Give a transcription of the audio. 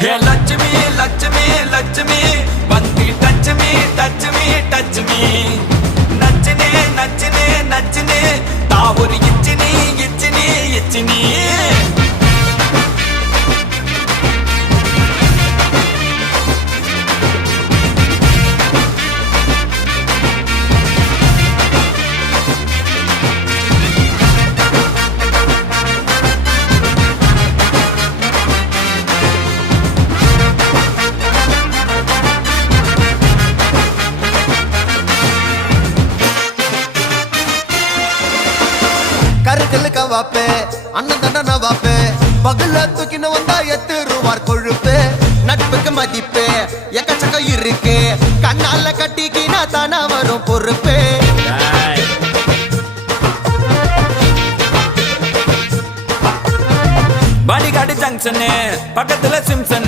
ஹே லட்சுமி லட்சுமி லட்சுமி வந்து touch me touch me touch me நச்சினே நச்சினே நச்சினே தா ஒரு இச்சினி இச்சினி இச்சினி கருக்கலுக்க வாப்பே அண்ணன் தண்டன வாப்பே பகல்ல தூக்கின்னு வந்தா எத்துருவார் கொழுப்பு நட்புக்கு மதிப்பு எக்கச்சக்கம் இருக்கு கண்ணால கட்டிக்கினா தானே வரும் பொறுப்பு பாடிகார்டு ஜங்ஷனு பக்கத்துல சிம்சன்